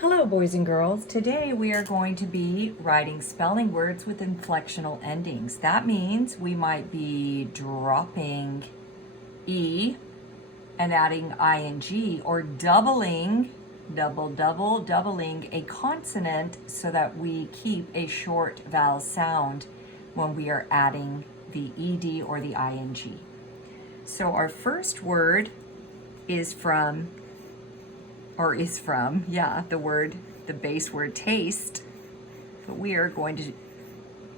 Hello, boys and girls. Today we are going to be writing spelling words with inflectional endings. That means we might be dropping E and adding ing, or doubling a consonant so that we keep a short vowel sound when we are adding the ed or the ing. So our first word is from, the base word taste, but we are going to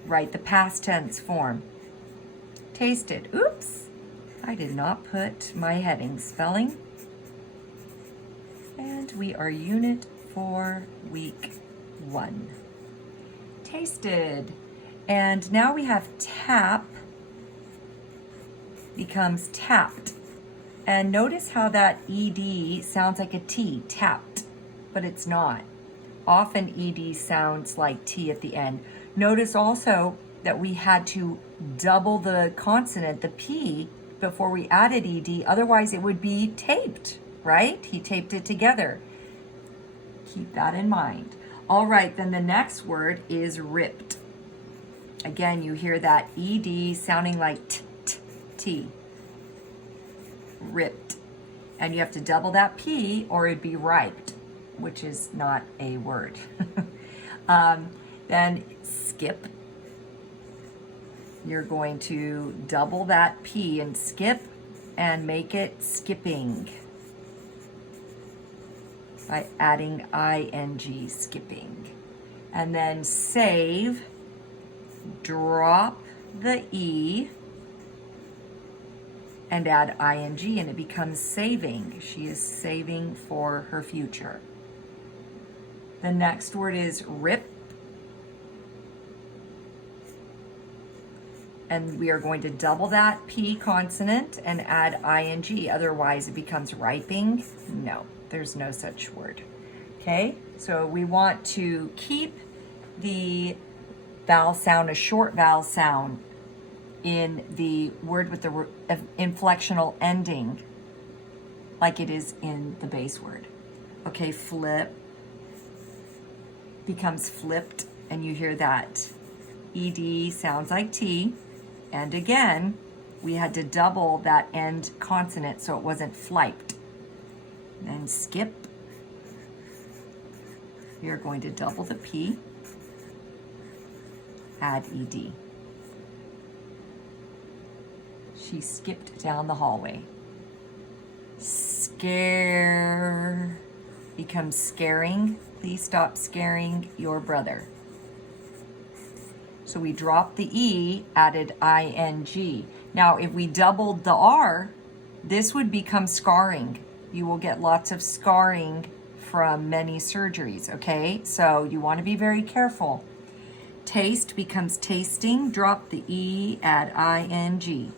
write the past tense form. Tasted. Oops, I did not put my heading. Spelling. And we are unit 4, week 1. Tasted. And now we have tap becomes tapped. And notice how that ed sounds like a T, tapped, but it's not. Often ed sounds like T at the end. Notice also that we had to double the consonant, the P, before we added ed, otherwise it would be taped, right? He taped it together. Keep that in mind. All right, then the next word is ripped. Again, you hear that ed sounding like T. Ripped. And you have to double that P or it'd be riped, which is not a word. Then skip. You're going to double that P and skip and make it skipping by adding ing, skipping. And then save, drop the E and add ing, and it becomes saving. She is saving for her future. The next word is rip. And we are going to double that P consonant and add ing, otherwise it becomes riping. No, there's no such word. Okay, so we want to keep the vowel sound, a short vowel sound, in the word with the inflectional ending, like it is in the base word. Okay, flip becomes flipped, and you hear that ed sounds like T. And again, we had to double that end consonant so it wasn't fliped. Then skip. We are going to double the P, add ed. She skipped down the hallway. Scare becomes scaring. Please stop scaring your brother. So we dropped the E, added ing. Now, if we doubled the R, this would become scarring. You will get lots of scarring from many surgeries, okay? So you want to be very careful. Taste becomes tasting. Drop the E, add ing.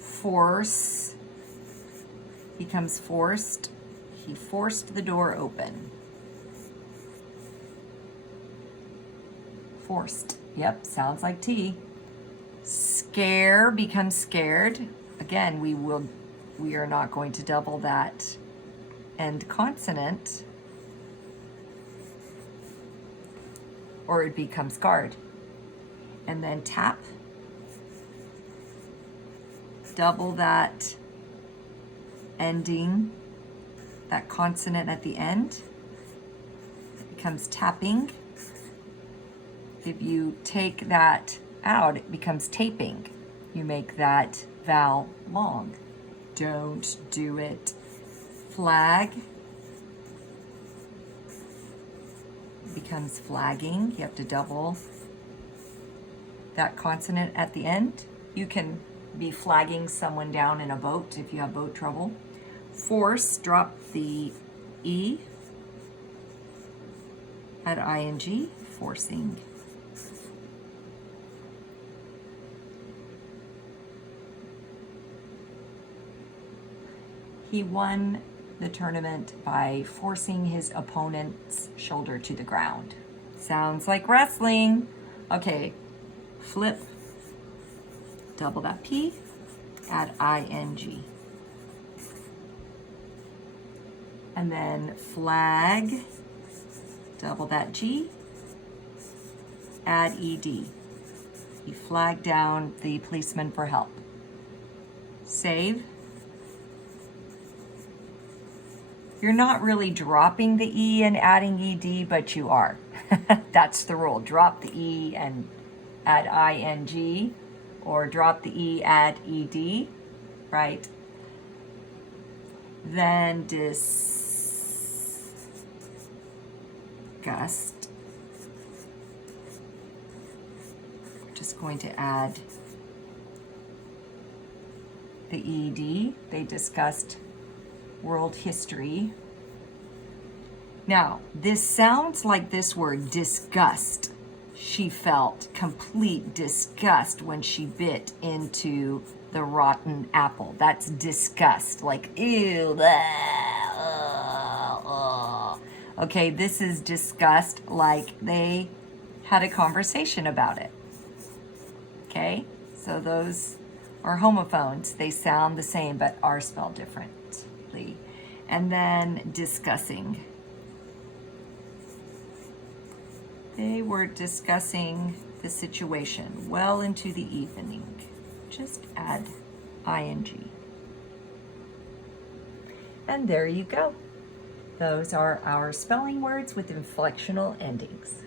Force becomes forced. He forced the door open. Forced. Yep, sounds like T. Scare becomes scared. Again, we are not going to double that end consonant, or it becomes scarred. And then tap. Double that ending, that consonant at the end. It becomes tapping. If you take that out, it becomes taping. You make that vowel long. Don't do it. Flag becomes flagging. You have to double that consonant at the end. You can be flagging someone down in a boat if you have boat trouble. Force, drop the E, add ing, forcing. He won the tournament by forcing his opponent's shoulder to the ground. Sounds like wrestling. Okay, flip, double that P, add ing. And then flag, double that G, add ed. You flag down the policeman for help. Save. You're not really dropping the E and adding ed, but you are. That's the rule. Drop the E and add ing, or drop the E, add ed, right? Then disgust. We're just going to add the ed. They discussed world history. Now, this sounds like this word, disgust. She felt complete disgust when she bit into the rotten apple. That's disgust, like, ew, blah, okay, this is disgust, like they had a conversation about it. Okay, so those are homophones. They sound the same, but are spelled differently. And then discussing. They were discussing the situation well into the evening. Just add ing. And there you go. Those are our spelling words with inflectional endings.